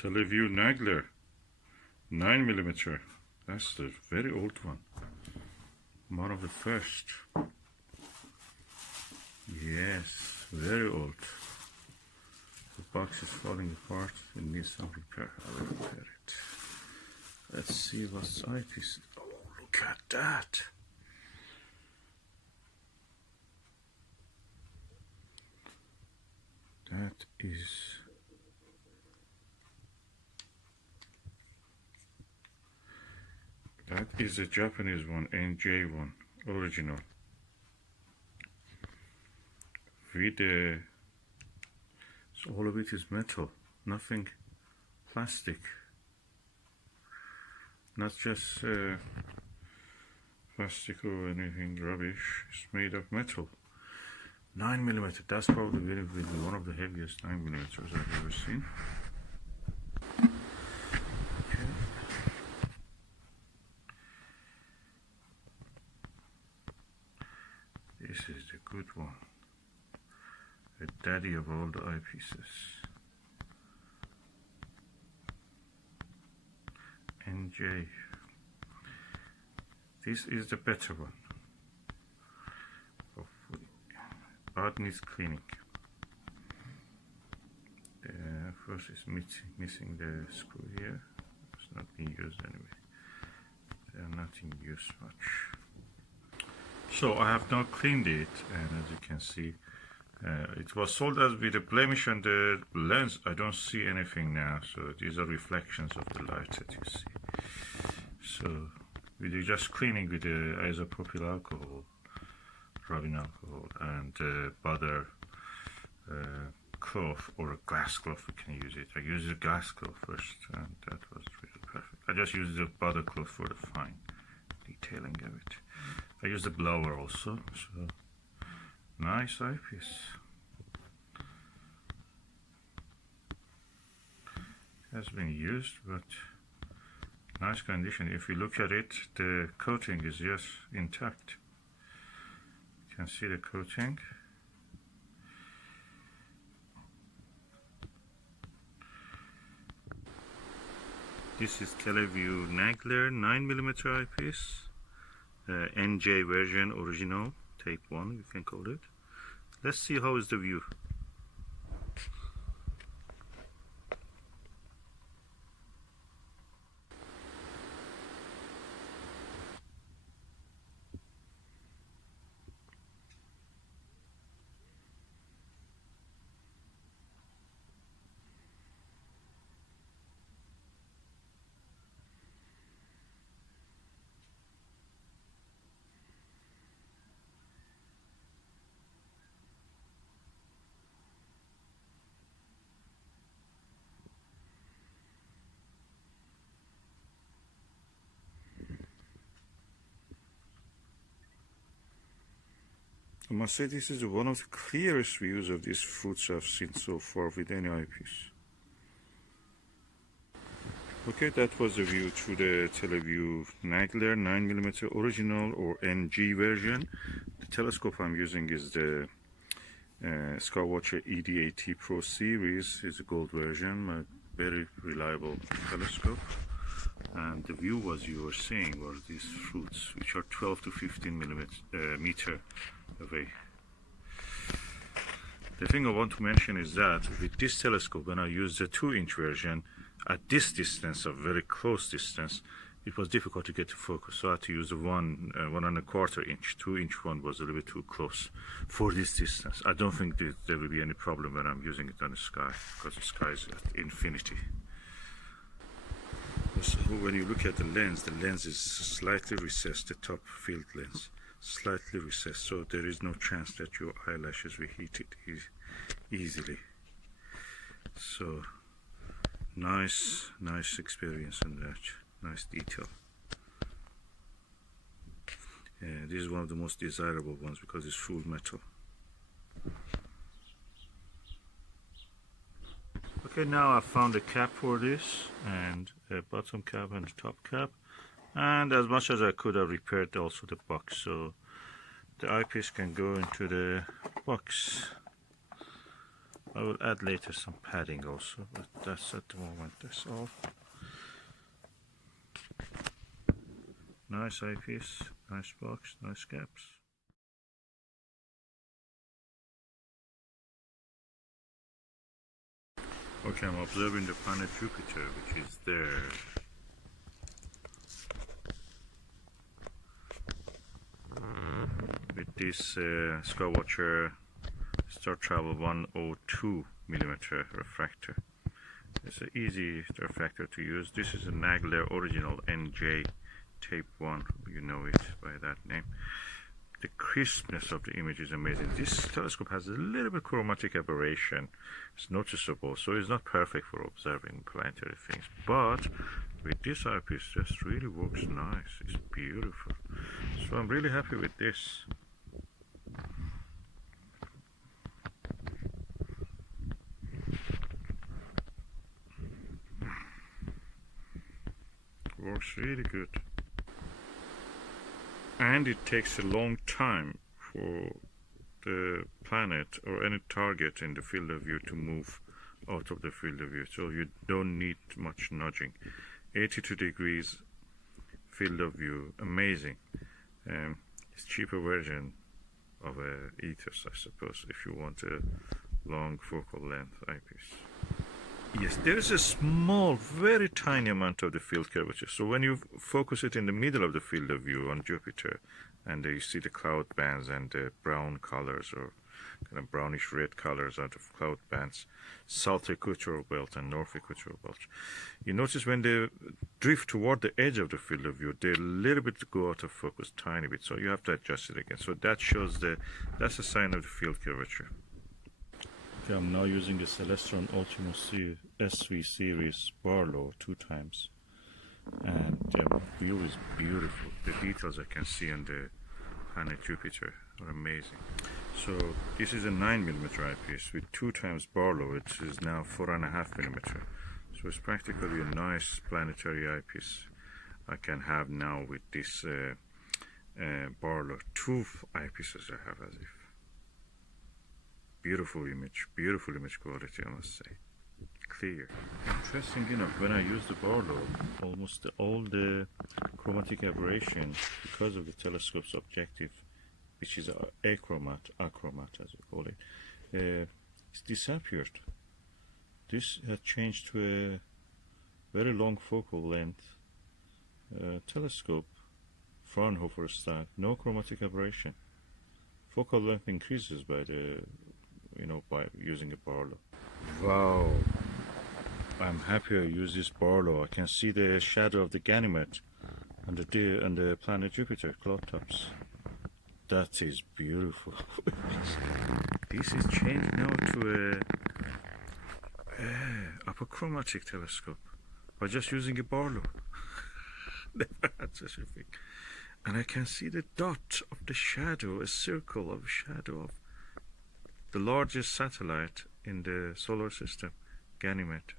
Televue Nagler 9mm. That's the very old one. One of the first. Yes, very old. The box is falling apart. It needs some repair. I will repair it. Let's see what's eyepiece. Oh, look at that. That is a Japanese one, NJ one, original. With so all of it is metal, nothing plastic. Not just plastic or anything rubbish. It's made of metal. 9mm. That's probably one of the heaviest 9mm I've ever seen. Okay. This is the good one. The daddy of all the eyepieces. NJ. This is the better one. Hopefully. But needs cleaning. First is missing the screw here. It's not being used anyway. They are not in use much. So I have now cleaned it, and as you can see, it was sold as with a blemish on the lens. I don't see anything now, so these are reflections of the light that you see. So we do just cleaning with the isopropyl alcohol, rubbing alcohol, and butter cloth or a glass cloth. We can use it. I used the glass cloth first, and that was really perfect. I just used the butter cloth for the fine detailing of it. I used the blower also, so nice eyepiece. Has been used, but nice condition. If you look at it, the coating is just intact. You can see the coating. This is Televue Nagler 9mm eyepiece. NJ version original, tape 1 you can call it. Let's see how is the view. I must say this is one of the clearest views of these fruits I've seen so far with any eyepiece. Okay, that was the view through the Televue Nagler 9mm original or NG version. The telescope I'm using is the Skywatcher ED80 Pro Series. It's a gold version, a very reliable telescope. And the view was you were seeing were these fruits, which are 12 to 15 meter away. The thing I want to mention is that with this telescope, when I used the 2-inch version, at this distance, a very close distance, it was difficult to get to focus. So I had to use the 1.25 inch. 2-inch one was a little bit too close for this distance. I don't think there will be any problem when I'm using it on the sky, because the sky is at infinity. So when you look at the lens is slightly recessed, the top field lens, slightly recessed, so there is no chance that your eyelashes will hit it easily. So nice experience on that, nice detail. This is one of the most desirable ones because it's full metal. Okay, now I've found a cap for this, and a bottom cap and a top cap, and as much as I could I repaired also the box, so the eyepiece can go into the box. I will add later some padding also, but that's at the moment, that's all. Nice eyepiece, nice box, nice caps. Okay, I'm observing the planet Jupiter, which is there. With this Skywatcher Star Travel 102 millimeter refractor. It's an easy refractor to use. This is a Nagler original NJ tape 1, you know it by that name. The crispness of the image is amazing. This telescope has a little bit chromatic aberration. It's noticeable, so it's not perfect for observing planetary things. But with this eyepiece, it just really works nice. It's beautiful. So I'm really happy with this. Works really good. And it takes a long time for the planet or any target in the field of view to move out of the field of view, so you don't need much nudging. 82 degrees field of view, amazing. It's cheaper version of a Ethos, I suppose, if you want a long focal length eyepiece. Yes, there is a small, very tiny amount of the field curvature. So when you focus it in the middle of the field of view on Jupiter, and you see the cloud bands and the brown colors or kind of brownish red colors out of cloud bands, south equatorial belt and north equatorial belt, you notice when they drift toward the edge of the field of view, they a little bit go out of focus, tiny bit. So you have to adjust it again. So that shows that's a sign of the field curvature. Okay, I'm now using the Celestron Ultimo SV series Barlow 2 times, and the view is beautiful. The details I can see on the planet Jupiter are amazing. So this is a 9mm eyepiece with 2 times Barlow, which is now 4.5mm. So it's practically a nice planetary eyepiece I can have now with this Barlow. 2 eyepieces I have as if. Beautiful image quality, I must say. Clear. Interesting enough, when I use the Barlow, almost all the chromatic aberration, because of the telescope's objective, which is achromat as we call it, it's disappeared. This has changed to a very long focal length telescope, Fraunhofer style, no chromatic aberration. Focal length increases by by using a Barlow. Wow, I'm happy I use this Barlow. I can see the shadow of the Ganymede on the planet Jupiter cloud tops. That is beautiful. This is changed now to a apochromatic telescope by just using a Barlow. Never had such a thing. And I can see the dot of the shadow, a circle of shadow of the largest satellite in the solar system, Ganymede.